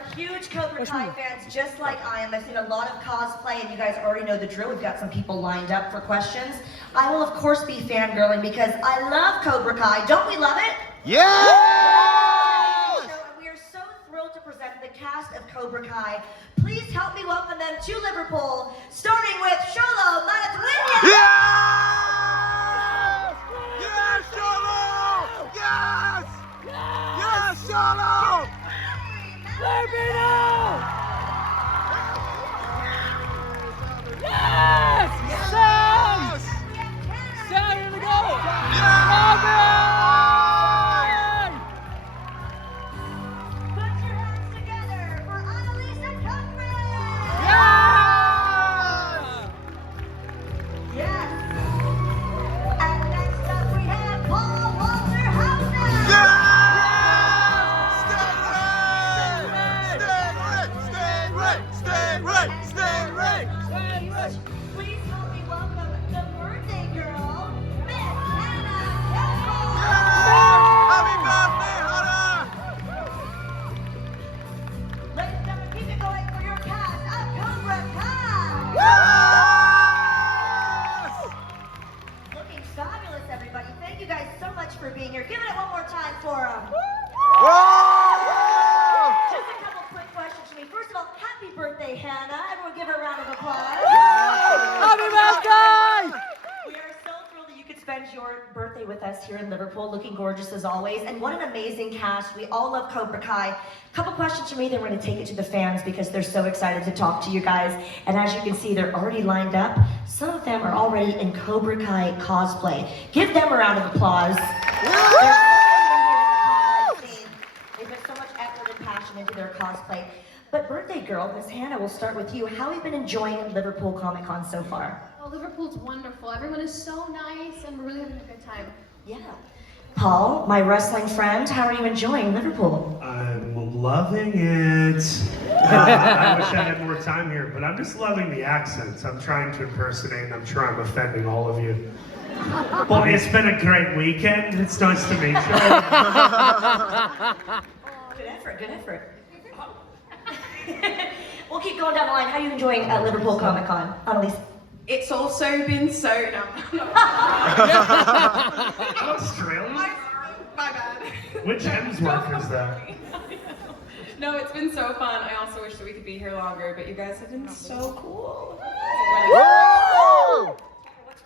are huge Cobra Kai fans, just like I am. I've seen a lot of cosplay, and you guys already know the drill. We've got some people lined up for questions. I will, of course, be fangirling because I love Cobra Kai. Don't we love it? Yeah! We are so thrilled to present the cast of Cobra Kai. Please help me welcome them to Liverpool, starting with Xolo, Maridueña. Yes! Yes, Xolo! Yes! Yes, Xolo! Let me know! Yes! Sam! Sam, here we go! Robby! Put your hands together for Annalisa Cochrane! Yes! And next up we have Hauser! Please help me welcome the birthday girl, Miss Kepple! Happy birthday, Hannah! Ladies and gentlemen, keep it going for your cast of Cobra Kai! Yes! Looking fabulous, everybody. Thank you guys so much for being here. Give it one more time for them. Just a couple quick questions for me. First of all, happy birthday, Hannah. Everyone give her a round of applause. Happy birthday! We are so thrilled that you could spend your birthday with us here in Liverpool, looking gorgeous as always. And what an amazing cast. We all love Cobra Kai. A couple questions for me, then we're going to take it to the fans because they're so excited to talk to you guys. And as you can see, they're already lined up. Some of them are already in Cobra Kai cosplay. Give them a round of applause. They put so much effort and passion into their cosplay. But birthday girl, Miss Hannah, we'll start with you. How have you been enjoying Liverpool Comic Con so far? Well, Liverpool's wonderful. Everyone is so nice, and we're really having a good time. Yeah. Paul, my wrestling friend, how are you enjoying Liverpool? I'm loving it. I wish I had more time here, but I'm just loving the accents. I'm trying to impersonate, and I'm sure I'm offending all of you. Well, it's been a great weekend. It's nice to meet you. Good effort, good effort. We'll keep going down the line. How are you enjoying Liverpool Comic Con? Annalisa? It's also been so... Australia? My bad. Which Hemsworth is that? No, it's been so fun. I also wish that we could be here longer, but you guys have been so cool.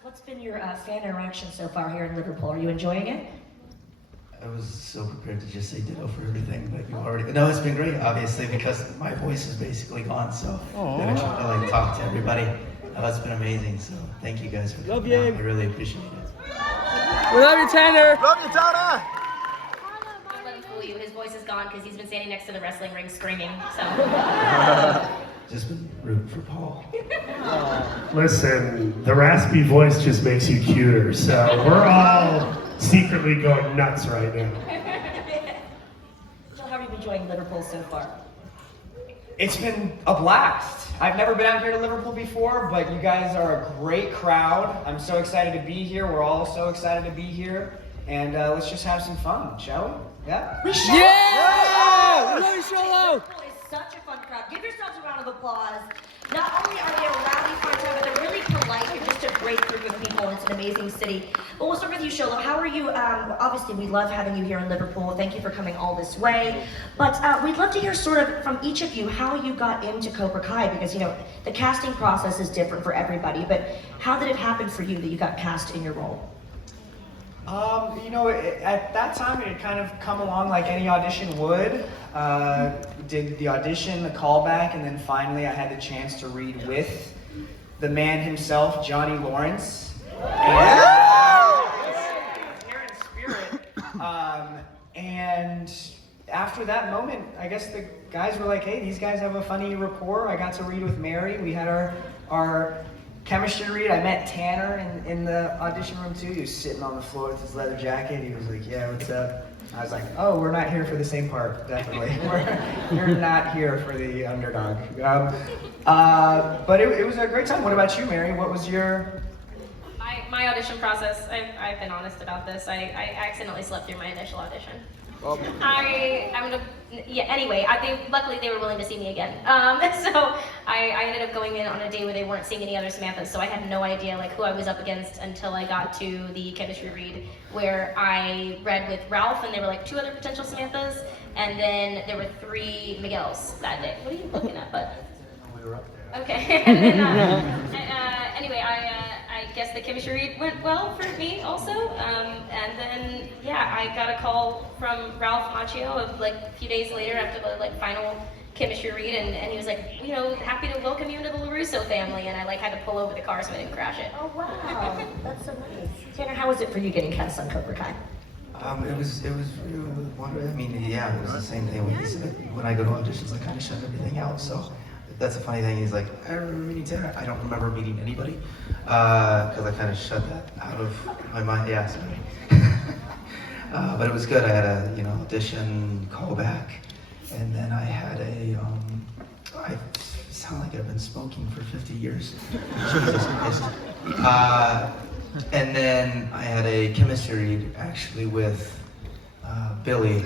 What's been your fan interaction so far here in Liverpool? Are you enjoying it? I was so prepared to just say ditto for everything, but you already... No, it's been great, obviously, because my voice is basically gone, so I've been trying to like talk to everybody. It's been amazing, so thank you guys for coming out. I really appreciate it. We love you, Tanner! Love you, Tana! Don't let him fool you. His voice is gone because he's been standing next to the wrestling ring screaming. So. Just been rooting for Paul. Listen, the raspy voice just makes you cuter, so we're all secretly going nuts right now. So how have you been enjoying Liverpool so far? It's been a blast. I've never been out here to Liverpool before, but you guys are a great crowd. I'm so excited to be here. We're all so excited to be here. And let's just have some fun, shall we? Yeah? We shall. Yeah! We love you, Xolo! Liverpool is such a fun crowd. Give yourselves a round of applause. Not only are they a rowdy fun crowd, but they're really polite and just a great group of people, and it's an amazing city. But we'll start with you, Xolo. How are you? Obviously, we love having you here in Liverpool. Thank you for coming all this way. But we'd love to hear sort of from each of you how you got into Cobra Kai, because, you know, the casting process is different for everybody. But how did it happen for you that you got cast in your role? You know, at that time it had kind of come along like any audition would. Did the audition, the callback, and then finally I had the chance to read with the man himself, Johnny Lawrence. Here in spirit. And after that moment, I guess the guys were like, hey, these guys have a funny rapport. I got to read with Mary. We had our chemistry read. I met Tanner in the audition room too. He was sitting on the floor with his leather jacket. He was like, yeah, what's up? I was like, oh, we're not here for the same part, definitely. You're not here for the underdog. But it was a great time. What about you, Mary? What was your... My audition process, I've been honest about this. I accidentally slept through my initial audition. Anyway, luckily they were willing to see me again. So I ended up going in on a day where they weren't seeing any other Samanthas, so I had no idea like who I was up against until I got to the chemistry read, where I read with Ralph, and there were like 2 other potential Samanthas, and then there were 3 Miguels that day. What are you looking at, bud? We were up there. Okay. And then, anyway, I guess the chemistry read went well for me also. And then, yeah, I got a call from Ralph Macchio of like a few days later after the like final chemistry read, and he was like, you know, happy to welcome you into the LaRusso family. And I like had to pull over the car so I didn't crash it. Oh wow, that's so nice. Tanner, how was it for you getting cast on Cobra Kai? It was real. I mean, yeah, it was the same thing. When I go to auditions, I kind of shut everything out. So that's a funny thing. He's like, I remember meeting Tanner. I don't remember meeting anybody because I kind of shut that out of my mind. Yeah, sorry. But it was good. I had a audition, callback, and then I had I sound like I've been smoking for 50 years. Jesus Christ. And then I had a chemistry read actually with Billy,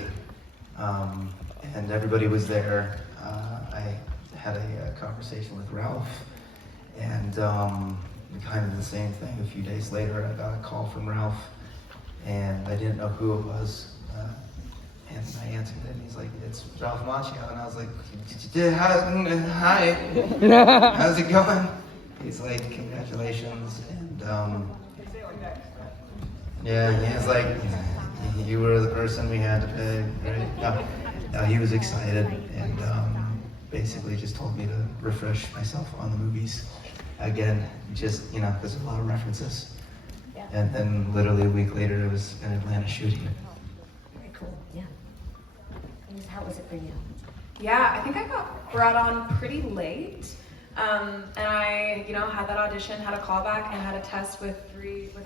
and everybody was there. I had a conversation with Ralph, and kind of the same thing. A few days later, I got a call from Ralph, and I didn't know who it was. And I answered it, and he's like, "It's Ralph Macchio," and I was like, "Hi, how's it going?" He's like, "Congratulations," and yeah, he was like, "You were the person we had to pay, right?" No, he was excited, and basically just told me to refresh myself on the movies again, just because there's a lot of references. Yeah. And then literally a week later, it was an Atlanta shooting. Very cool. Yeah. How was it for you? Yeah, I think I got brought on pretty late. And I, had that audition, had a callback, and had a test with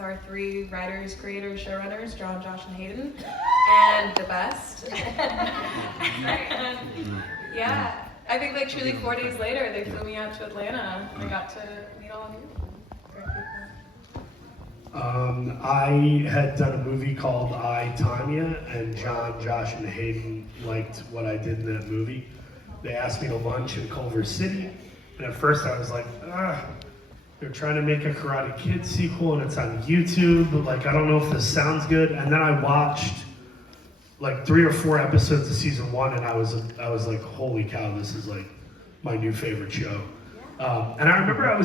our 3 writers, creators, showrunners, John, Josh, and Hayden, and the best. And, yeah, I think like truly 4 days later, they flew me out to Atlanta. I got to meet all of you. Very cool. I had done a movie called I, Tanya, and John, Josh, and Hayden liked what I did in that movie. They asked me to lunch in Culver City, and at first I was like, they're trying to make a Karate Kid sequel, and it's on YouTube, but like, I don't know if this sounds good. And then I watched like 3 or 4 episodes of season 1, and I was like, holy cow, this is like my new favorite show. And I remember I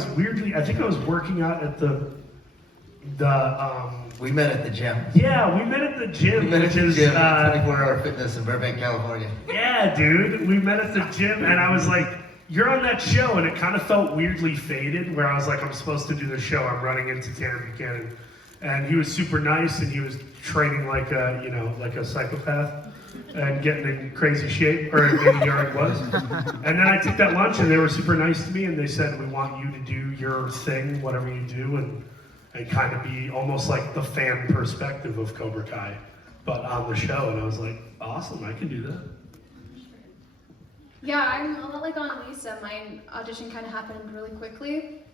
think I was working out at We met at the gym. Yeah, we met at the gym, which is 24-hour fitness in Burbank, California. Yeah, dude, we met at the gym, and I was like, you're on that show, and it kind of felt weirdly faded, where I was like, I'm supposed to do the show, I'm running into Tanner Buchanan, and he was super nice, and he was training like a psychopath, and getting in crazy shape, or maybe he already was. And then I took that lunch, and they were super nice to me, and they said, we want you to do your thing, whatever you do, and kind of be almost like the fan perspective of Cobra Kai, but on the show. And I was like, awesome, I can do that. Yeah, I'm a lot like Annalisa. My audition kind of happened really quickly.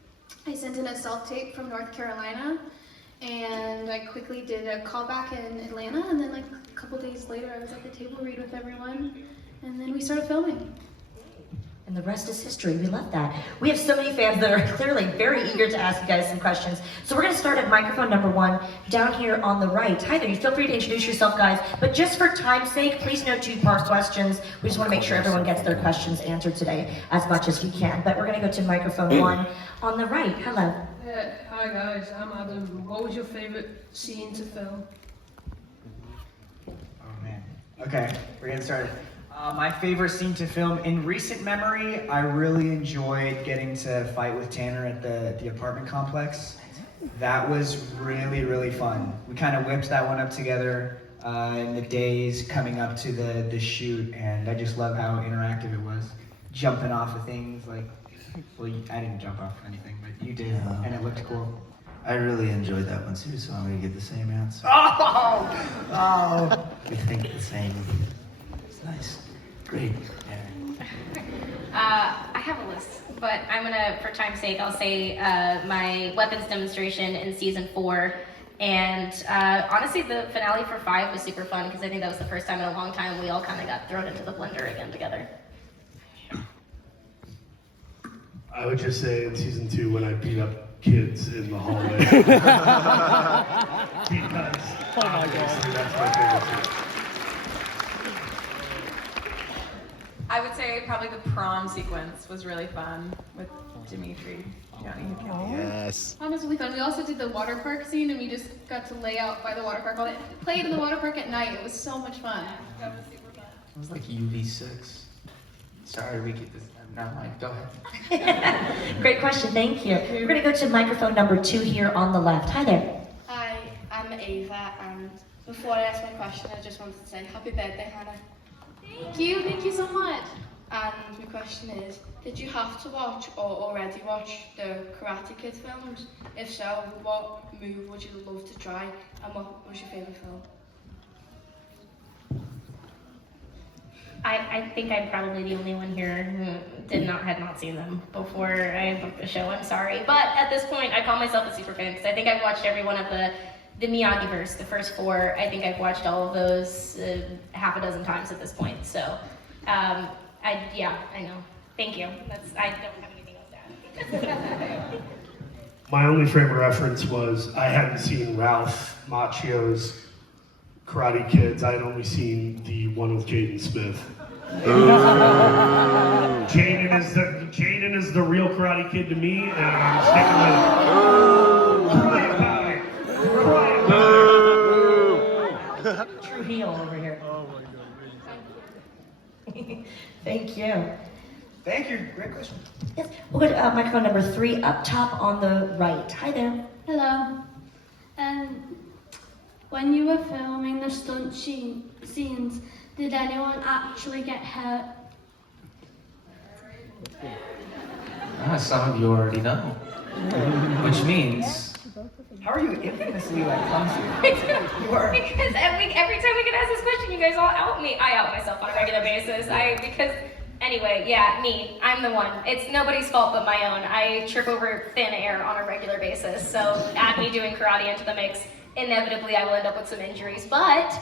I sent in a self-tape from North Carolina, and I quickly did a callback in Atlanta, and then like a couple days later I was at the table read with everyone, and then we started filming. And the rest is history. We love that. We have so many fans that are clearly very eager to ask you guys some questions. So we're going to start at microphone number 1 down here on the right. Hi there. You feel free to introduce yourself, guys. But just for time's sake, please no 2-part questions. We just want to make sure everyone gets their questions answered today as much as we can. But we're going to go to microphone 1 on the right. Hello. Hi guys, I'm Adam. What was your favorite scene to film? Oh man. Okay, we're getting started. My favorite scene to film in recent memory, I really enjoyed getting to fight with Tanner at the apartment complex. That was really, really fun. We kind of whipped that one up together in the days coming up to the shoot, and I just love how interactive it was. Jumping off of things like, well, I didn't jump off anything, but you did, and it looked cool. I really enjoyed that one too, so I'm going to give the same answer. Oh! We think the same. It's nice. Great. I have a list, but I'm gonna, for time's sake, I'll say my weapons demonstration in season 4 And honestly, the finale for 5 was super fun because I think that was the first time in a long time we all kind of got thrown into the blender again together. I would just say in season 2 when I beat up kids in the hallway. Because obviously that's my favorite scene. I would say probably the prom sequence was really fun with Dimitri. Yes. That was really fun. We also did the water park scene, and we just got to lay out by the water park. Played in the water park at night. It was so much fun. That was super fun. It was like UV6. Sorry, we get this. Never mind. Go ahead. Great question, thank you. We're gonna go to microphone number 2 here on the left. Hi there. Hi, I'm Ava, and before I ask my question, I just wanted to say happy birthday, Hannah. Thank you so much. And my question is, did you have to watch or already watch the Karate Kid films? If so, what move would you love to try, and what was your favourite film? I think I'm probably the only one here who had not seen them before I booked the show. I'm sorry, but at this point, I call myself a super fan because I think I've watched every one of the Miyagi-verse, the first 4. I think I've watched all of those half a dozen times at this point. So, I know. Thank you. I don't have anything else to add. My only frame of reference was I hadn't seen Ralph Macchio's Karate Kids. I had only seen the one with Jaden Smith. Jaden is the real Karate Kid to me, and I'm sticking with it. True heel over here. Oh my God. Thank you. Thank you. Great question. Yes, we'll go to microphone number 3 up top on the right. Hi there. Hello. When you were filming the stunt scenes, did anyone actually get hurt? Some of you already know. Which means... How are you infamously clumsy? You are. Because every time we get asked this question, you guys all out me. I out myself on a regular basis. Anyway, yeah, me. I'm the one. It's nobody's fault but my own. I trip over thin air on a regular basis. So add me doing karate into the mix, inevitably I will end up with some injuries. But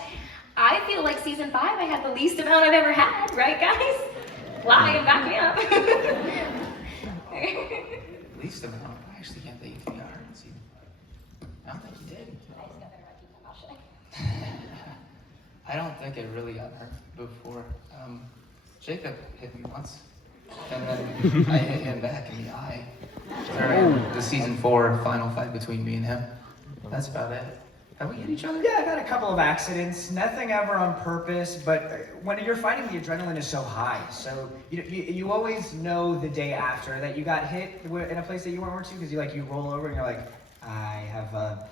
I feel like season 5 I had the least amount I've ever had, right guys? Lie and back me up. Least amount? I actually can't think you got hurt in season 5. I don't think you did. I don't think I really got hurt before. Jacob hit me once, and then I hit him back in the eye during the season 4 final fight between me and him. That's about it. Have we hit each other? Yeah, I've had a couple of accidents. Nothing ever on purpose, but when you're fighting, the adrenaline is so high. So you always know the day after that you got hit in a place that you weren't to, because you roll over and you're like, I have a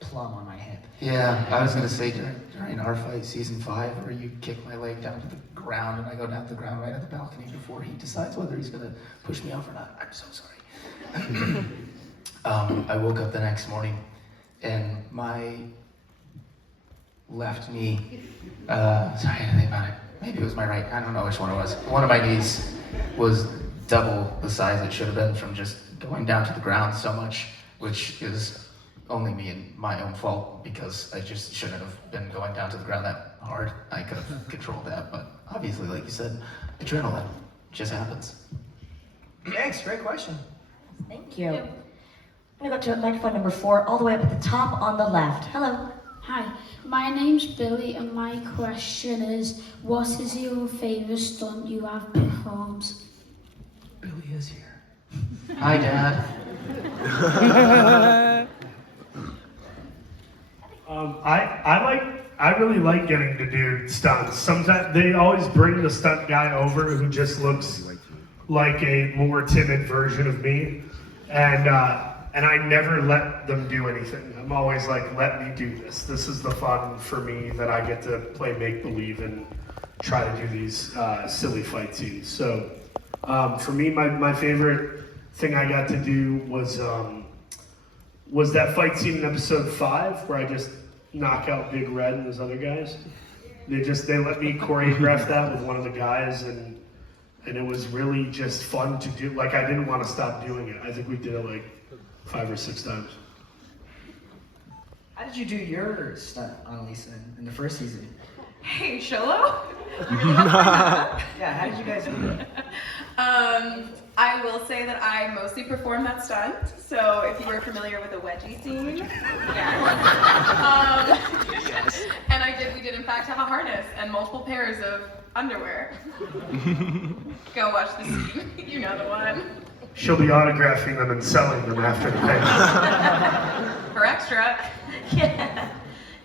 plum on my hip. Yeah, I was gonna say during our fight, season 5, where you kick my leg down to the ground and I go down to the ground right at the balcony before he decides whether he's gonna push me off or not. I'm so sorry. I woke up the next morning and my left knee, sorry, I didn't think about it. Maybe it was my right, I don't know which one it was. One of my knees was double the size it should have been from just going down to the ground so much, which is only me and my own fault because I just shouldn't have been going down to the ground that hard. I could have controlled that, but obviously, like you said, adrenaline just happens. Thanks, great question. Thank you. I'm gonna go to microphone number 4, all the way up at the top on the left. Hello. Hi, my name's Billy, and my question is, what is your favourite stunt you have performed? Billy is here. Hi, Dad. I really like getting to do stunts. Sometimes they always bring the stunt guy over who just looks like a more timid version of me, and I never let them do anything. I'm always like, let me do this. This is the fun for me that I get to play make-believe and try to do these silly fight scenes. So for me, my favorite thing I got to do was that fight scene in episode 5 where I just knock out Big Red and those other guys. They let me choreograph that with one of the guys, and it was really just fun to do. Like, I didn't want to stop doing it. I think we did it like 5 or 6 times. How did you do your stunt, Annalisa, in the first season? Hey, Xolo? Yeah, how did you guys do it? I will say that I mostly performed that stunt. So if you were familiar with the wedgie scene, yes. And we did in fact have a harness and multiple pairs of underwear. Go watch the scene. You know the one. She'll be autographing them and selling them after the thing. For extra. Yeah.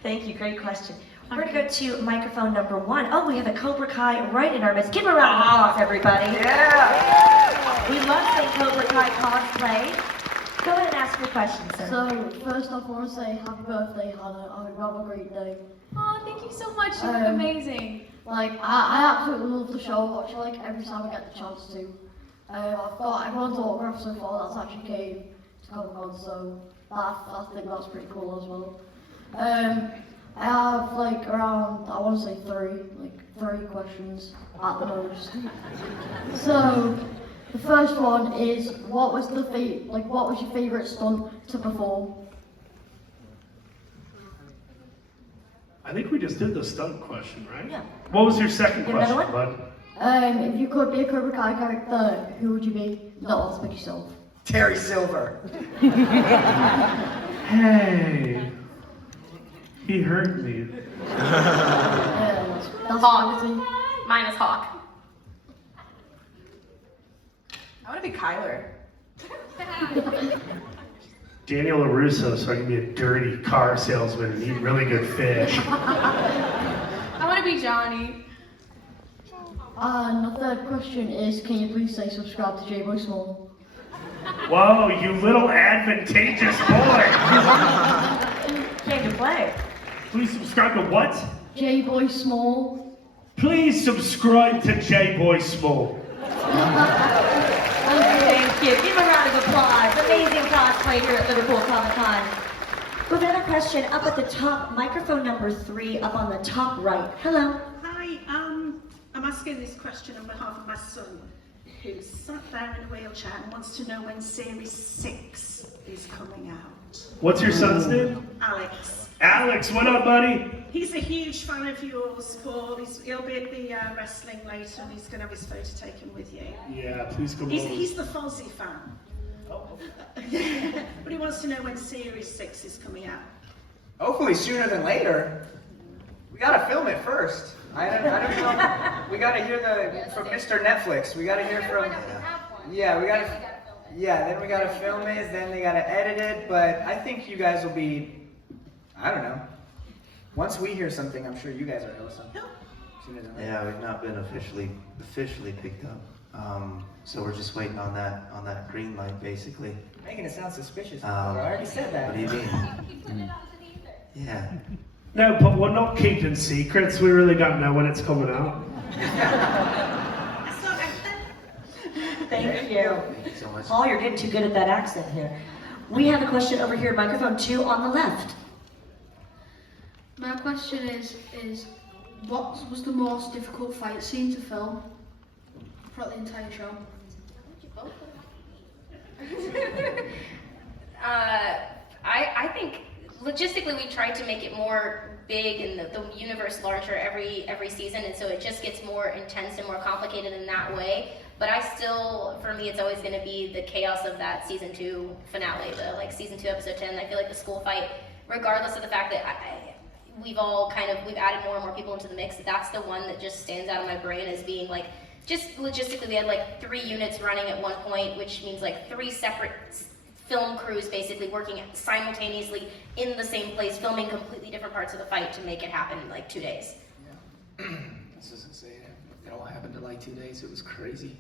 Thank you. Great question. We're going to go to microphone number 1. Oh, we have a Cobra Kai right in our midst. Give him a round of applause, everybody. Yeah! We love seeing Cobra Kai cosplay. Go ahead and ask your question, sir. So, first off, I want to say happy birthday, Hannah. I hope you have a great day. Oh, thank you so much. You look amazing. Like, I absolutely love the show. I watch it like every time I get the chance to. I've got everyone's autograph so far that's actually came to Comic-Con, so I think that's pretty cool as well. I have like around, I want to say three questions at the most. So, the first one is, what was your favourite stunt to perform? I think we just did the stunt question, right? Yeah. What was your second You have question, another bud? If you could be a Cobra Kai character, who would you be? Not let's pick yourself. Terry Silver. Hey. He hurt me. Yeah, that's Hawk. everything. Mine is Hawk. I want to be Kyler. Daniel LaRusso, so I can be a dirty car salesman and eat really good fish. I want to be Johnny. And the third question is, can you please say subscribe to J-Boy Small? Whoa, you little advantageous boy! Came to play. Please subscribe to what? J-Boy Small. Please subscribe to J-Boy Small. Thank you. Give him a round of applause. Amazing cosplay here at Liverpool Comic Con. We have another question up at the top, microphone number 3, up on the top right. Hello. Hi, I'm asking this question on behalf of my son, who's sat there in a wheelchair and wants to know when Series 6 is coming out. What's your son's name? Alex. Alex, what up, buddy? He's a huge fan of yours, Paul. He'll be at the wrestling later and he's going to have his photo taken with you. Yeah, please come over. He's the Fozzie fan. But he wants to know when Series 6 is coming out. Hopefully sooner than later. We gotta film it first. I don't know. We gotta hear from Mr. Netflix. We gotta hear from. Yeah, we gotta. Yeah, then we gotta film it. Then they gotta edit it. But I think you guys will be. I don't know. Once we hear something, I'm sure you guys will know something. Sooner than later. Yeah, we've not been officially picked up. So we're just waiting on that green light, basically. Making it sound suspicious. I already said that. What do you mean? Yeah. No, but we're not keeping secrets. We really don't know when it's coming out. Thank you. Thank you so much. Paul, you're getting too good at that accent here. We have a question over here, microphone 2 on the left. My question is what was the most difficult fight scene to film throughout the entire show? I think logistically we tried to make it more big and the universe larger every season, and so it just gets more intense and more complicated in that way. But for me, it's always going to be the chaos of that season 2 finale, the season 2 episode 10. I feel like the school fight, regardless of the fact that we've added more and more people into the mix, that's the one that just stands out in my brain as being just logistically, we had 3 units running at one point, which means 3 separate film crews basically working simultaneously in the same place, filming completely different parts of the fight to make it happen in 2 days. Yeah. I was just gonna say, it all happened in 2 days. It was crazy.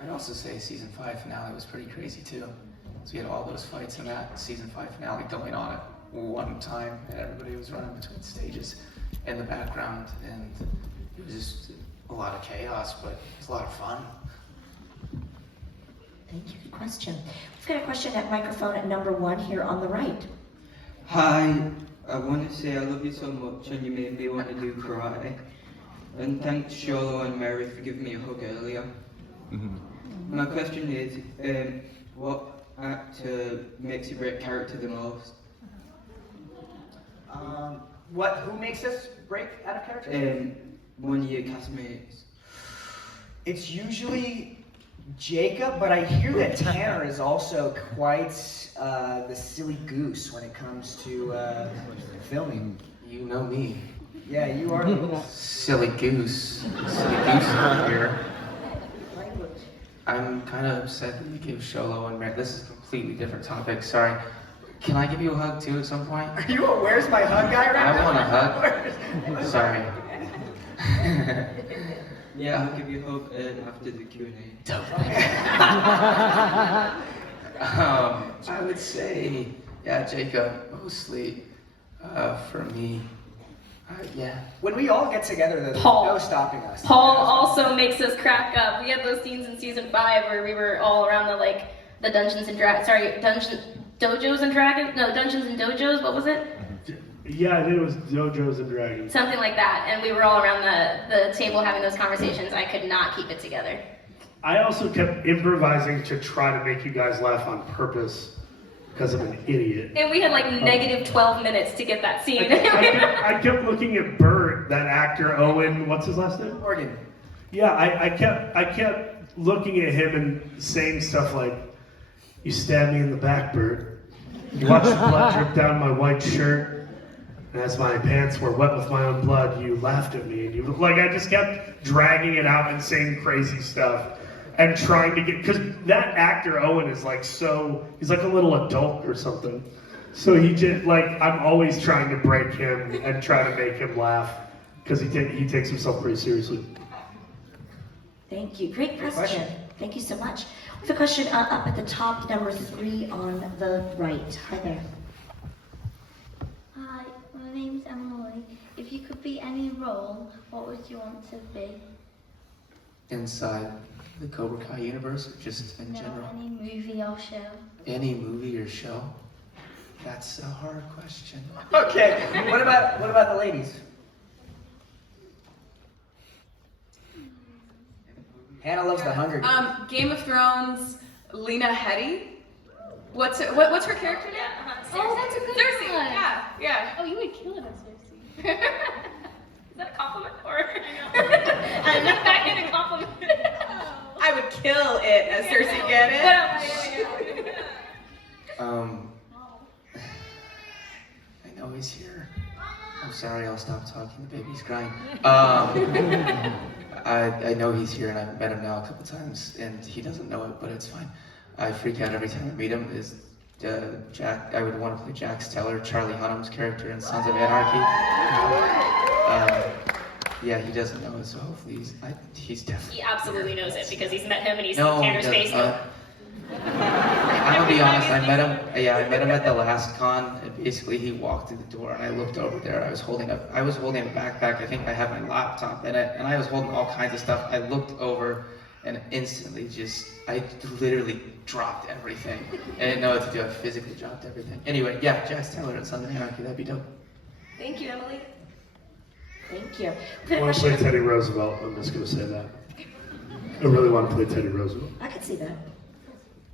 I'd also say season 5 finale was pretty crazy too. So we had all those fights in that season 5 finale going on at one time, and everybody was running between stages in the background, and it was just a lot of chaos, but it was a lot of fun. Thank you. Good question. We've got a question at microphone at number 1 here on the right. Hi, I want to say I love you so much and you made me want to do karate. And thanks Xolo and Mary for giving me a hug earlier. My question is, what actor makes you break character the most? Who makes us break out of character? One of your castmates. It's usually Jacob, but I hear that Tanner is also quite the silly goose when it comes to filming. You know me. Yeah, you are. Silly goose. Silly goose over here. I'm kind of upset that you gave Xolo and Mary. This is a completely different topic. Sorry. Can I give you a hug too at some point? Are you a where's my hug guy right now? I want a hug. Sorry. Yeah, I'll give you a hug after the Q&A. I would say, yeah, Jacob, mostly for me. Yeah. When we all get together, there's Paul. no stopping us. Paul also makes us crack up. We had those scenes in season 5 where we were all around the Dungeons and Dojos and Dragons? No, Dungeons and Dojos, what was it? Yeah, I think it was Dojos and Dragons. Something like that, and we were all around the table having those conversations. I could not keep it together. I also kept improvising to try to make you guys laugh on purpose because I'm an idiot. And we had negative 12 minutes to get that scene. I kept looking at Bert, that actor, Owen, what's his last name? Morgan. Yeah, I kept looking at him and saying stuff like, "You stabbed me in the back, Bert. You watched the blood drip down my white shirt. And as my pants were wet with my own blood, you laughed at me." And I just kept dragging it out and saying crazy stuff. And trying to get, because that actor, Owen, is he's like a little adult or something. So he just, I'm always trying to break him and try to make him laugh. Because he takes himself pretty seriously. Thank you. Great question. Thank you so much. We have a question up at the top, number 3 on the right. Hi there. Hi, my name's Emily. If you could be any role, what would you want to be? Inside the Cobra Kai universe, or just in general? Any movie or show. Any movie or show? That's a hard question. Okay, what about the ladies? Hannah loves the Hunger Games. Game of Thrones, Lena Headey. What's her character name? Oh, that's a good Cersei. one. Yeah. Oh, you would kill it as Cersei. Is that a compliment? Or I'm not backing a compliment. I would kill it as Cersei, get it? I know he's here. I'm sorry, I'll stop talking, the baby's crying. I know he's here and I've met him now a couple times and he doesn't know it, but it's fine. I freak out every time I meet him. Is Jack? I would want to play Jax Teller, Charlie Hunnam's character in Sons of Anarchy. Yeah, he doesn't know it, so hopefully he's definitely. He absolutely knows it because he's met him and he's No, seen Tanner's face. I'm gonna be honest, I met him at the last con, and basically he walked through the door and I looked over there and I was holding a backpack, I think I had my laptop in it, and I was holding all kinds of stuff. I looked over and instantly I literally dropped everything. I didn't know what to do, I physically dropped everything. Anyway, yeah, Jax Teller and Sons of Anarchy, that'd be dope. Thank you, Emily. Thank you. I want to play Teddy Roosevelt, I'm just gonna say that. I really want to play Teddy Roosevelt. I could see that.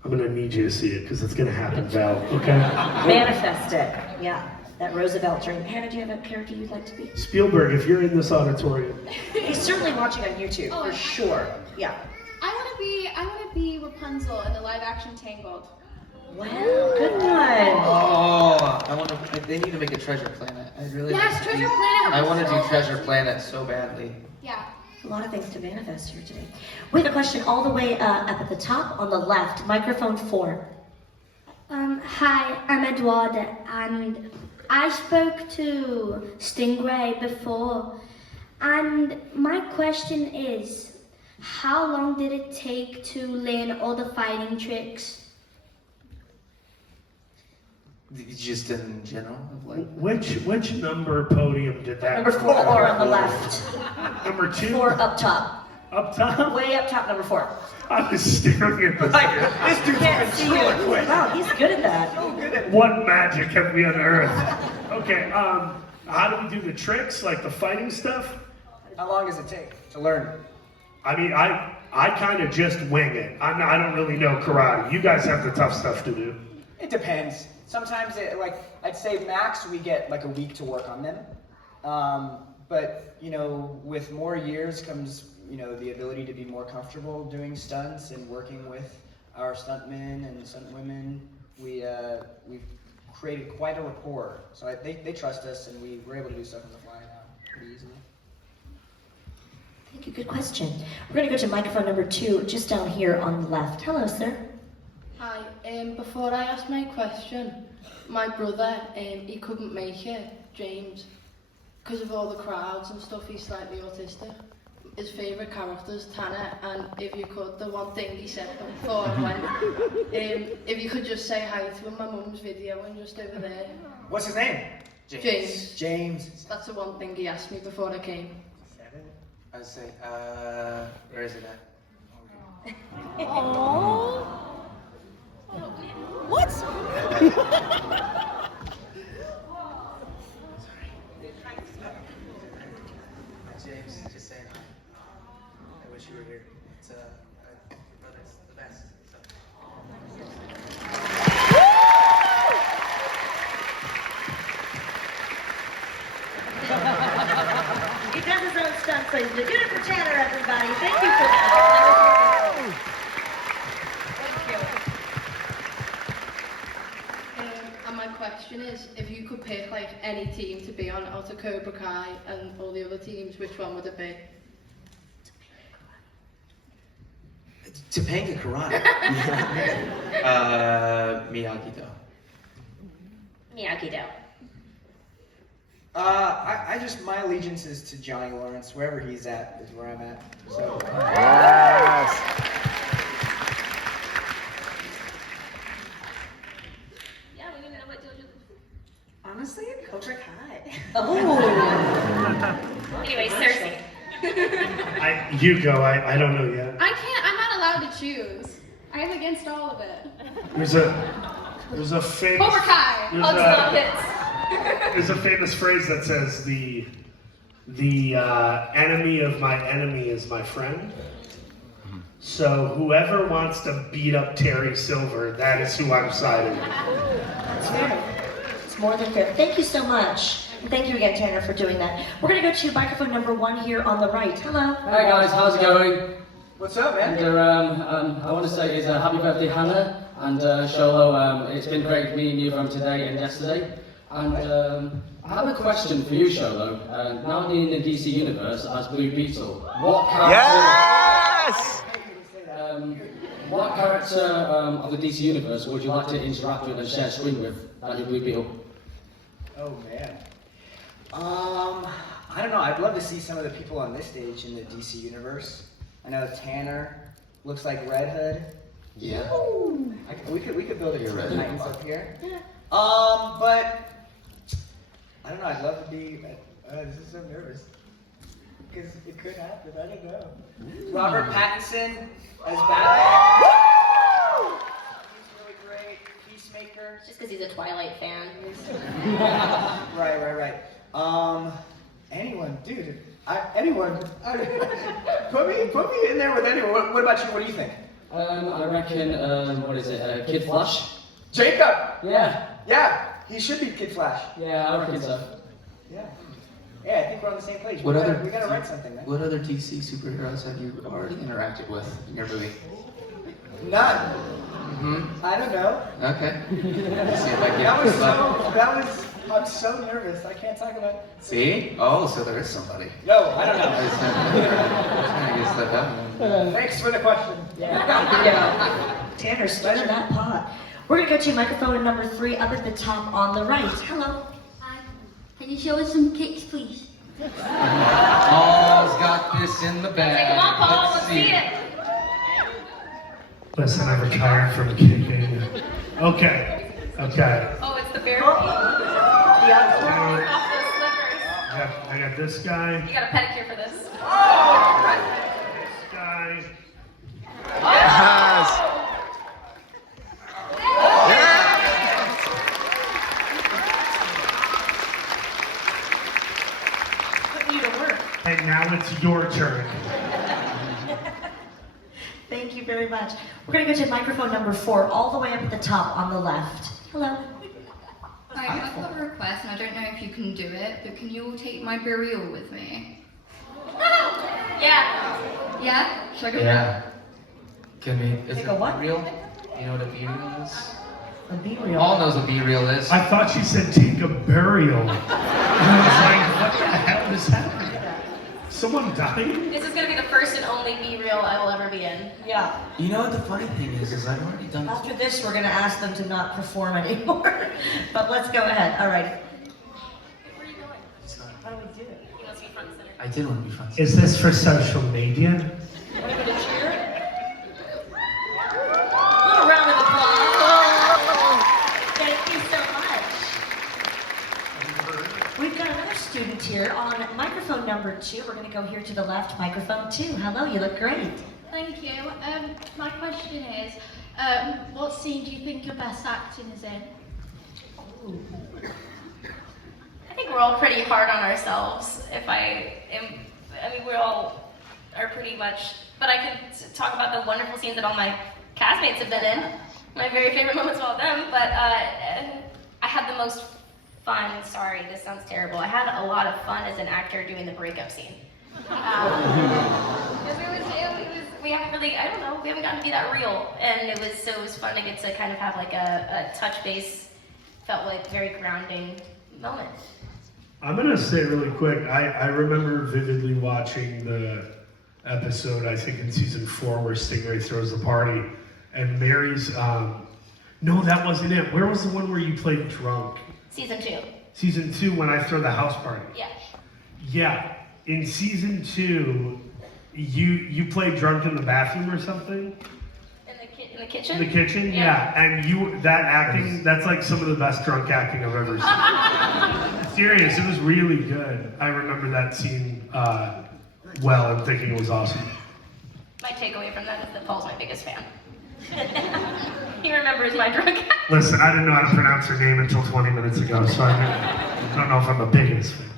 I'm gonna need you to see it, because it's gonna happen, Val, okay? Manifest it. Yeah, that Roosevelt dream. Hannah, do you have a character you'd like to be? Spielberg, if you're in this auditorium. He's certainly watching on YouTube, for sure. Yeah. I want to be Rapunzel in the live-action Tangled. Wow, good one. Oh, they need to make a Treasure Planet. Yes, Treasure Planet. I want to so do Treasure good. Planet so badly. Yeah. A lot of things to manifest here today. We have a question all the way up at the top on the left, microphone 4. Hi, I'm Eduarda, and I spoke to Stingray before, and my question is, how long did it take to learn all the fighting tricks? Just in general? Which number podium did that? Number 4 on the left. Number 2? 4 up top. Up top? Way up top, number 4. I was staring at this. This dude's Can't see it. Wow, he's good at that. What magic have we unearthed? Okay, how do we do the tricks, like the fighting stuff? How long does it take to learn? I mean, I kind of just wing it. I don't really know karate. You guys have the tough stuff to do. It depends. sometimes I'd say max we get like a week to work on them. But you know, with more years comes, you know, the ability to be more comfortable doing stunts and working with our stuntmen and stuntwomen. We've created quite a rapport. So they trust us, and we're able to do stuff on the fly now pretty easily. Thank you, good question. We're gonna go to microphone number 2, just down here on the left. Hello, sir. Hi, before I ask my question, my brother, he couldn't make it, James, because of all the crowds and stuff. He's slightly autistic. His favourite character is Tanner, and if you could, the one thing he said before I went, if you could just say hi to him, my mum's video and just over there. What's his name? James. James. That's the one thing he asked me before I came. I'd say, where is it at? Aww. What? James, just saying hi. I wish you were here. It's your brother's the best. So. He does his own stunts, so he's doing it for Tanner, everybody. Thank you for that. And my question is, if you could pick like any team to be on out of Cobra Kai and all the other teams, which one would it be? Topanga Karate. Miyagi-Do. Miyagi-Do. My allegiance is to Johnny Lawrence. Wherever he's at is where I'm at. So. Yes. Yeah, we didn't know what JoJo. Honestly, Cobra Kai. Oh. Anyway, Cersei. You go. I don't know yet. I'm not allowed to choose. I'm against all of it. There's a famous. Cobra Kai. There's a famous phrase that says the enemy of my enemy is my friend. So whoever wants to beat up Terry Silver, that is who I'm siding with. That's fair. It's more than fair. Thank you so much. And thank you again, Tanner, for doing that. We're going to go to microphone number 1 here on the right. Hello. Hi guys, how's it going? What's up, man? And I want to say happy birthday, Hannah and Xolo. It's been great meeting you from today and yesterday. And I have a question for you, Xolo. Now in the DC universe as Blue Beetle, what character? Yes! What character of the DC universe would you like to interact with and share screen with as your Blue Beetle? Oh man. I don't know. I'd love to see some of the people on this stage in the DC universe. I know Tanner looks like Red Hood. Yeah. We could build a You're Red Titans Hood. up here. But I don't know. I'd love to be. This is so nervous because it could happen. I don't know. Robert Pattinson as Batman. He's really great. Peacemaker. Just because he's a Twilight fan. Right. Anyone, dude. Anyone. Put me in there with anyone. What about you? What do you think? I reckon, what is it, Kid Flash? Jacob. Yeah. Yeah. He should be Kid Flash. Yeah, I reckon so. Yeah. Yeah, I think we're on the same page. We gotta write something, man. What other DC superheroes have you already interacted with in your movie? None. Mm-hmm. I don't know. Okay. See if I get I'm so nervous. I can't talk about it. See? Oh, so there is somebody. No, I don't know. Thanks for the question. Yeah. Tanner, stirring that pot. We're going to go to microphone number 3 up at the top on the right. Hello. Hi. Can you show us some kicks, please? Paul's got this in the bag. Come on, Paul, let's see it. Listen, I retired from kicking. Okay. Oh, it's the bear feet. Off those slippers. I got this guy. You got a pedicure for this. This guy. Yes! Putting you to work. And now it's your turn. Thank you very much. We're going to go to microphone number 4, all the way up at the top on the left. Hello. I've got a request, and I don't know if you can do it, but can you all take my burial with me? Yeah. Yeah? Should I go? Yeah. Can we? Is Take it a what? real? You know what a B-reel is? A B-reel. All knows what B-reel is. I thought she said take a burial. And I was like, what the hell is happening? Someone dying? This is gonna be the first and only B-reel I will ever be in. Yeah. You know what the funny thing is I've already done this. After this, we're gonna ask them to not perform anymore. But let's go ahead. All right. Where are you going? How do we do it? He wants to be front and center. I did want to be front. Is this for social media? Want to go to cheer? A little round of applause. Thank you so much. We've got another student here on microphone number 2. We're going to go here to the left, microphone 2. Hello, you look great. Thank you. My question is, what scene do you think your best acting is in? I think we're all pretty hard on ourselves. We all are pretty much, but I can talk about the wonderful scenes that all my castmates have been in. My very favorite moments of all of them, but I had the most fun, sorry, this sounds terrible. I had a lot of fun as an actor doing the breakup scene. We haven't really, I don't know, we haven't gotten to be that real. And it was fun to get to kind of have like a touch base, felt like very grounding moment. I'm gonna say really quick, I remember vividly watching the episode, I think in season 4, where Stingray throws the party, and Mary's, no, that wasn't it. Where was the one where you played drunk? Season 2. Season 2, when I throw the house party. Yeah. Yeah, in season 2, you played drunk in the bathroom or something? In the kitchen? In the kitchen, yeah. And that acting, that's like some of the best drunk acting I've ever seen. Serious, it was really good. I remember that scene well and thinking it was awesome. My takeaway from that is that Paul's my biggest fan. He remembers my drunk act. Listen, I didn't know how to pronounce her name until 20 minutes ago, so I don't know if I'm the biggest fan.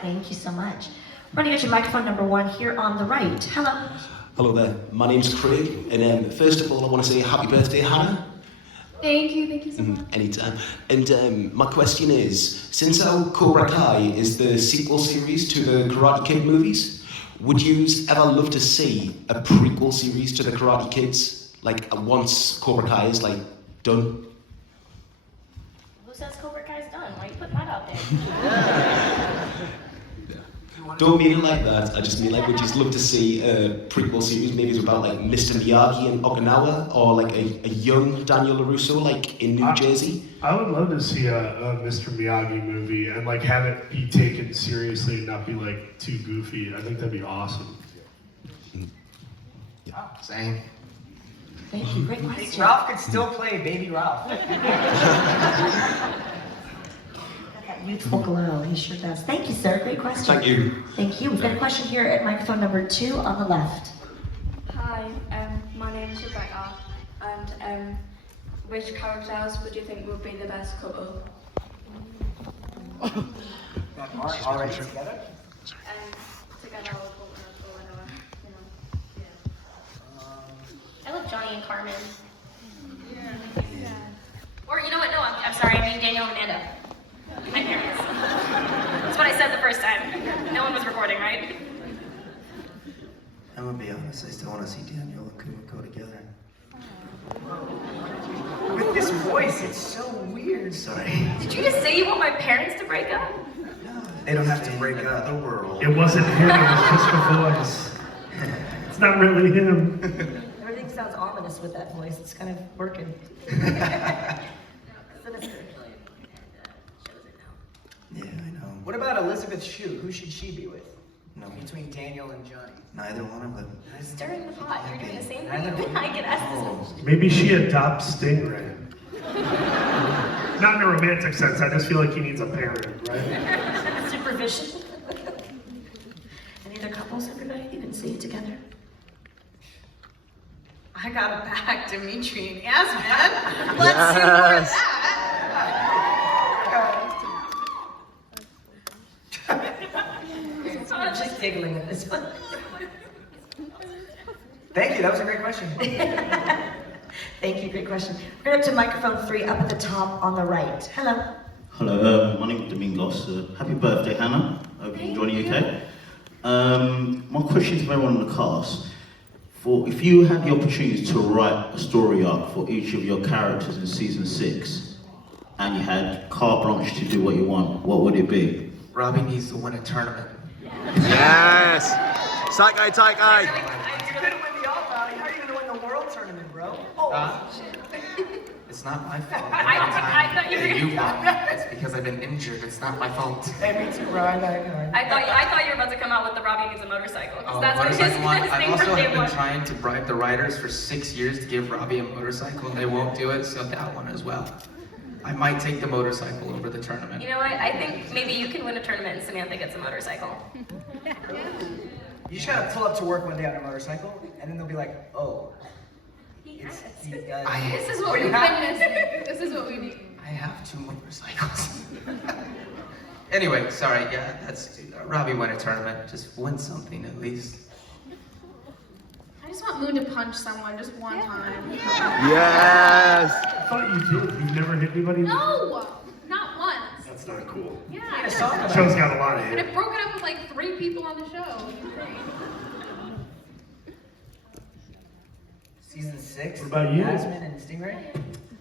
Thank you so much. We're going to get you microphone number 1 here on the right. Hello. Hello there, my name's Craig, and first of all I want to say happy birthday, Hannah. Thank you so much. Anytime. And my question is, since our Cobra Kai is the sequel series to the Karate Kid movies, would you ever love to see a prequel series to the Karate Kids? Like once Cobra Kai is like done? Who says Cobra Kai's done? Why are you putting that out there? Don't mean it like that. I just mean like, would you love to see a prequel series? Maybe it's about like Mr. Miyagi in Okinawa, or like a young Daniel LaRusso like in New Jersey. I would love to see a Mr. Miyagi movie and like have it be taken seriously and not be like too goofy. I think that'd be awesome. Same. Thank you, great question. Ralph could still play Baby Ralph. That youthful glow, he sure does. Thank you, sir. Great question. Thank you. Thank you. We've got a question here at microphone number 2 on the left. Hi, my name is Rebecca, and which characters would you think would be the best couple? That aren't already together? Together or whatever, you know. I love Johnny and Carmen. Or you know what? No, I'm sorry. I mean Daniel and Amanda. My parents. That's what I said the first time. No one was recording, right? I'm gonna be honest, I still want to see Daniel and Kuma go together. With this voice, it's so weird. Sorry. Did you just say you want my parents to break up? They don't have to break up the world. It wasn't him, it was just the voice. It's not really him. Everything sounds ominous with that voice. It's kind of working. Yeah, I know. What about Elizabeth Shue? Who should she be with? No. Between Daniel and Johnny. Neither one of them. Stirring the pot. You're doing the same Neither thing. one. I get asked this. Maybe she adopts Stingray. Not in a romantic sense, I just feel like he needs a parent, right? Supervision. Any other couples, everybody? You didn't see it together. I gotta back Dimitri and Yasmine. Let's see more of that. I'm just giggling at this one. Thank you, that was a great question. Thank you, great question. We're going to microphone 3 up at the top on the right. Hello. Hello, my name is Domingos. Happy birthday, Hannah. Hope you enjoy the UK. My question to everyone in the cast. If you had the opportunity to write a story arc for each of your characters in season 6, and you had carte blanche to do what you want, what would it be? Robby needs to win a tournament. Yes! Psycho, psycho! You couldn't win the All-Valley. How are you going to win the World Tournament, bro? Oh, It's not my fault. I thought you were You won. It's because I've been injured. It's not my fault. Hey, me too, bro. I thought you were about to come out with the Robby needs a motorcycle. 'Cause that's what his Motorcycle one. thing I've from also day been one. trying to bribe the writers for 6 years to give Robby a motorcycle, and they won't do it, so that one as well. I might take the motorcycle over the tournament. You know what? I think maybe you can win a tournament and Samantha gets a motorcycle. You just gotta pull up to work one day on a motorcycle, and then they'll be like, oh. This is what we've been missing. This is what we need. I have 2 motorcycles. Anyway, sorry, yeah, that's Robby win a tournament. Just win something at least. I just want Moon to punch someone just one time. Yes! I thought you did. You've never hit anybody? No! Not once. That's not cool. Yeah. Show's got a lot of And hit. I've broken up with like 3 people on the show. Season 6. What about you? Yasmine and Stingray?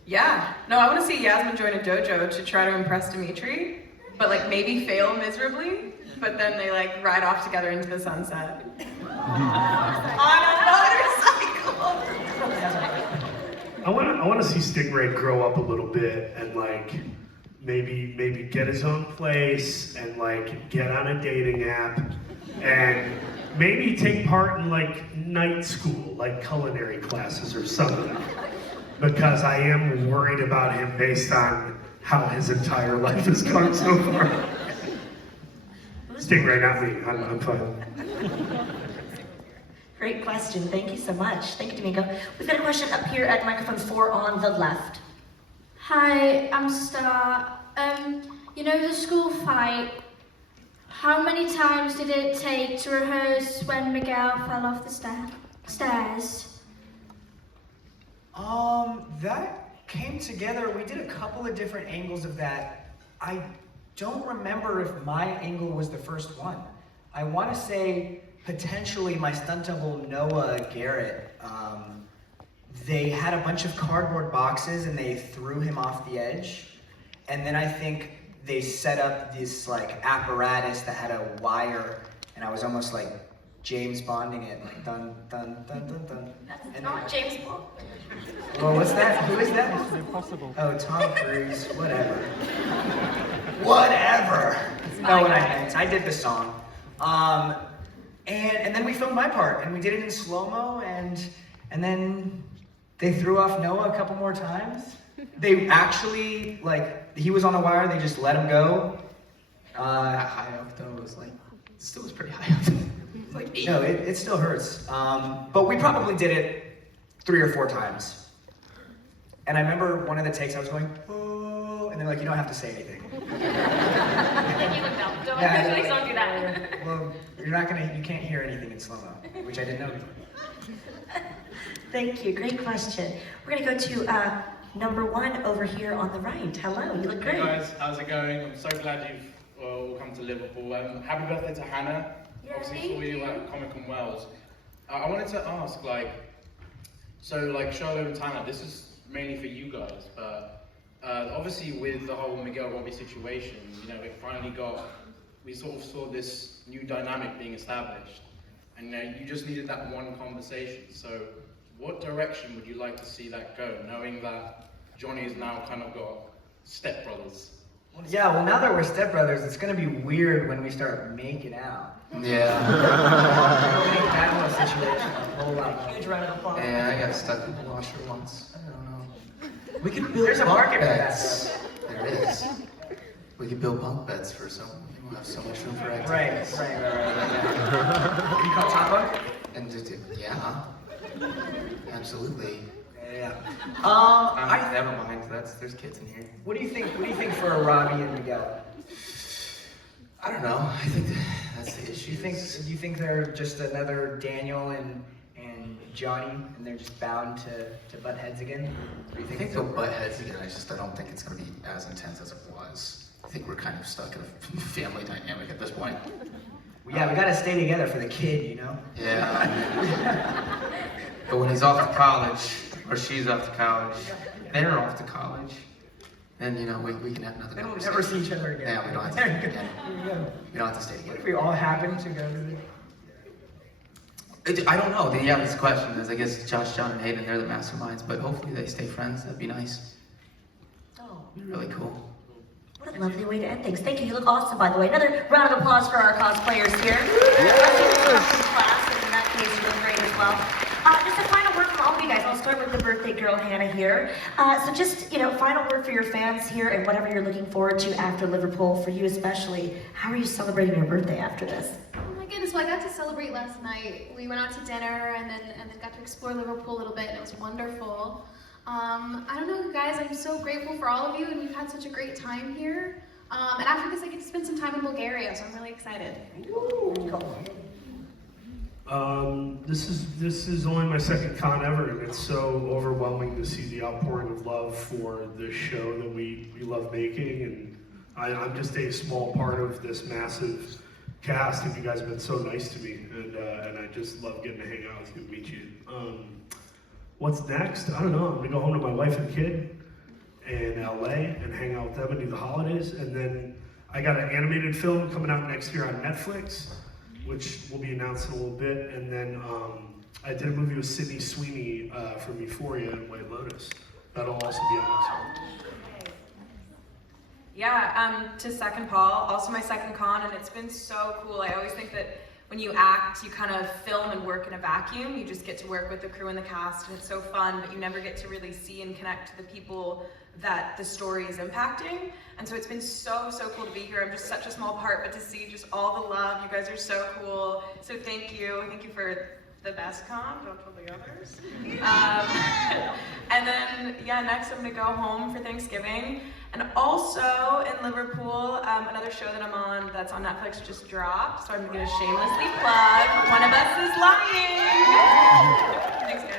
Yeah. No, I want to see Yasmine join a dojo to try to impress Dimitri, but like maybe fail miserably, but then they like ride off together into the sunset. On a motorcycle! I want to see Stingray grow up a little bit and like maybe get his own place and like get on a dating app and maybe take part in like night school, like culinary classes or something. Because I am worried about him based on how his entire life has gone so far. Stingray, not me. I'm fine. Great question. Thank you so much. Thank you, Domingo. We've got a question up here at microphone 4 on the left. Hi, I'm Star. You know the school fight? How many times did it take to rehearse when Miguel fell off the stairs? That came together. We did a couple of different angles of that. I don't remember if my angle was the first one. I want to say potentially my stunt double Noah Garrett. They had a bunch of cardboard boxes and they threw him off the edge. And then I think they set up this like apparatus that had a wire, and I was almost like James Bonding it, like dun dun dun dun dun. That's not James Bond. Well, what's that? Who is that? Mission Impossible. Oh, Tom Cruise. Whatever. Whatever. You know what I meant. I did the song. And then we filmed my part, and we did it in slow-mo, and then they threw off Noah a couple more times. They actually, like, he was on the wire, they just let him go. High up though, it was like, it still was pretty high up. Like 8. No, it still hurts. But we probably did it 3 or 4 times. And I remember one of the takes I was going, oh, and they're like, you don't have to say anything. And then you looked up. Don't please don't do that. Well, you can't hear anything in slow-mo, which I didn't know before. Thank you. Great question. We're going to go to number 1 over here on the right. Hello, you look great. Hey guys, how's it going? I'm so glad you've all come to Liverpool. Happy birthday to Hannah. Yeah, Obviously saw you at Comic-Con Wales. I wanted to ask, Xolo and Tanner, this is mainly for you guys, but obviously with the whole Miguel Robby situation, we sort of saw this new dynamic being established, and you just needed that one conversation. So what direction would you like to see that go, knowing that Johnny's now kind of got stepbrothers? Yeah, well, now that we're stepbrothers, it's gonna be weird when we start making out. Yeah. It'll make that whole situation a whole lot more. Huge round of applause. Yeah, I got stuck in the washer once. I don't know. We could build There's a bunk market for that, beds. There is. We could build bunk beds for someone. We'll have so much room for activities. Right. You call top bunk? And yeah. Absolutely. Yeah. Never mind. There's kids in here. What do you think for Robby and Miguel? I don't know. I think that's the issue. Do you think they're just another Daniel and and Johnny, and they're just bound to butt heads again? Or do you I think think it's they'll over? butt heads again. I don't think it's going to be as intense as it was. I think we're kind of stuck in a family dynamic at this point. Well, yeah, we gotta stay together for the kid, you know? Yeah. But when he's off to college, or she's off to college, they're off to college, then, you know, we can have another Then we'll conversation. never see each other again. Yeah, we don't have to stay together. We don't have to stay What together. if we all happen to go to the... I don't know. Yeah, this question is, I guess Josh, John, and Hayden, they're the masterminds, but hopefully they stay friends. That'd be nice. Oh. It'd be really cool. What a lovely way to end things. Thank you. You look awesome, by the way. Another round of applause for our cosplayers here. Class, and in that case, you look great as well. Just a final word from all of you guys. I'll start with the birthday girl, Hannah, here. So just, final word for your fans here and whatever you're looking forward to after Liverpool, for you especially. How are you celebrating your birthday after this? Oh my goodness, well, I got to celebrate last night. We went out to dinner and then got to explore Liverpool a little bit, and it was wonderful. I don't know, guys, I'm so grateful for all of you, and we've had such a great time here. And after this, I get to spend some time in Bulgaria, so I'm really excited. This is only my second con ever, and it's so overwhelming to see the outpouring of love for this show that we love making, and I'm just a small part of this massive cast, and you guys have been so nice to me, and I just love getting to hang out with you and meet you. What's next? I don't know. I'm gonna go home to my wife and kid in LA and hang out with them and do the holidays, and then I got an animated film coming out next year on Netflix, which will be announced in a little bit, and then I did a movie with Sydney Sweeney from Euphoria and White Lotus. That'll also be on next year. Yeah, to second Paul, also my second con, and it's been so cool. I always think that when you act, you kind of film and work in a vacuum. You just get to work with the crew and the cast, and it's so fun, but you never get to really see and connect to the people that the story is impacting. And so it's been so cool to be here. I'm just such a small part, but to see just all the love. You guys are so cool. So thank you. Thank you for the best con, don't tell the others. And then, yeah, next I'm gonna go home for Thanksgiving. And also in Liverpool, another show that I'm on that's on Netflix just dropped, so I'm gonna shamelessly plug One of Us is Lying. Thanks, guys.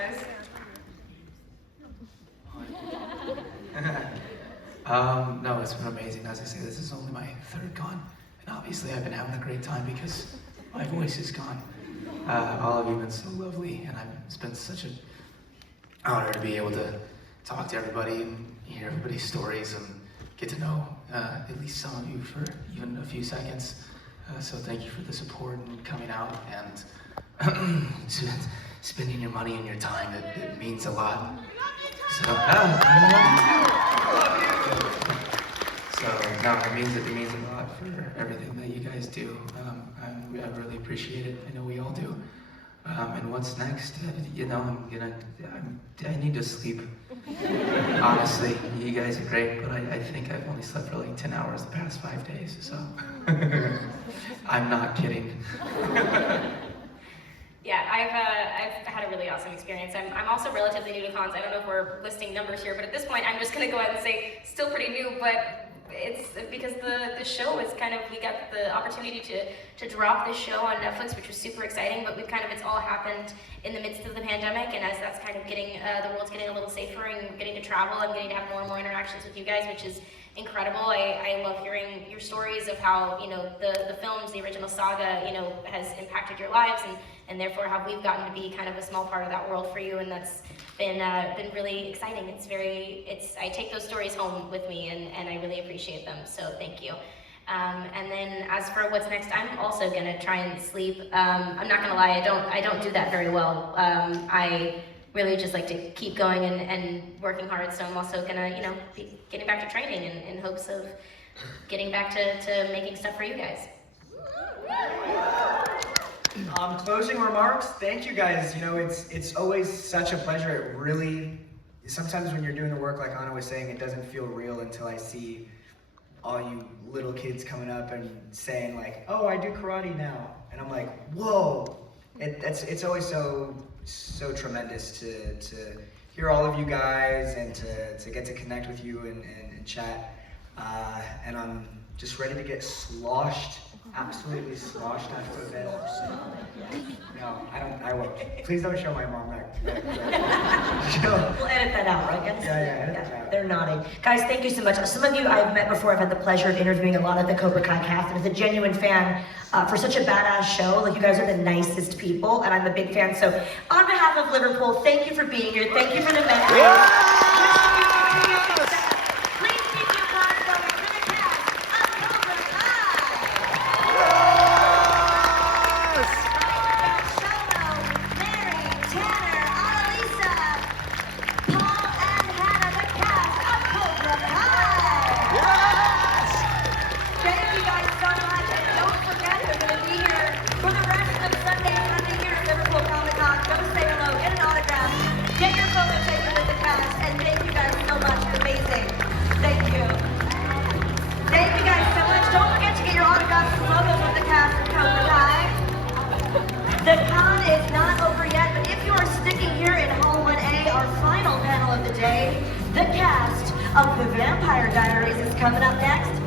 No, it's been amazing. As I say, this is only my third con, and obviously I've been having a great time because my voice is gone. All of you have been so lovely, and it's been such an honor to be able to talk to everybody and hear everybody's stories and get to know at least some of you for even a few seconds. So thank you for the support and coming out and spending your money and your time. It means a lot. So, no, it means a lot for everything that you guys do. I really appreciate it. I know we all do. And what's next? I need to sleep. Honestly, you guys are great, but I think I've only slept for like 10 hours the past 5 days, so. I'm not kidding. Yeah, I've had a really awesome experience. I'm also relatively new to cons. I don't know if we're listing numbers here, but at this point, I'm just gonna go ahead and say still pretty new, but it's because the show is kind of, we got the opportunity to drop this show on Netflix, which was super exciting, but it's all happened in the midst of the pandemic, and as that's kind of getting, the world's getting a little safer and getting to travel, I'm getting to have more and more interactions with you guys, which is incredible. I love hearing your stories of how, the films, the original saga, has impacted your lives, and therefore how we've gotten to be kind of a small part of that world for you, and that's been really exciting. I take those stories home with me, and I really appreciate them, so thank you. And then as for what's next, I'm also gonna try and sleep. I'm not gonna lie, I don't do that very well. I really just like to keep going and working hard, so I'm also gonna, be getting back to training in hopes of getting back to making stuff for you guys. Closing remarks, thank you guys. It's always such a pleasure. It really, sometimes when you're doing the work, like Anna was saying, it doesn't feel real until I see all you little kids coming up and saying like, oh, I do karate now. And I'm like, whoa. It's always so tremendous to hear all of you guys and to get to connect with you and chat. And I'm just ready to get sloshed absolutely sloshed on footbed. No, I won't. Please don't show my mom that. We'll edit that out, right, guys? Yeah, edit that out. They're nodding. Guys, thank you so much. Some of you I've met before. I've had the pleasure of interviewing a lot of the Cobra Kai cast, and as a genuine fan, for such a badass show, like you guys are the nicest people, and I'm a big fan. So, on behalf of Liverpool, thank you for being here. Thank you for the message. The con is not over yet, but if you are sticking here in Hall 1A, our final panel of the day, the cast of The Vampire Diaries is coming up next.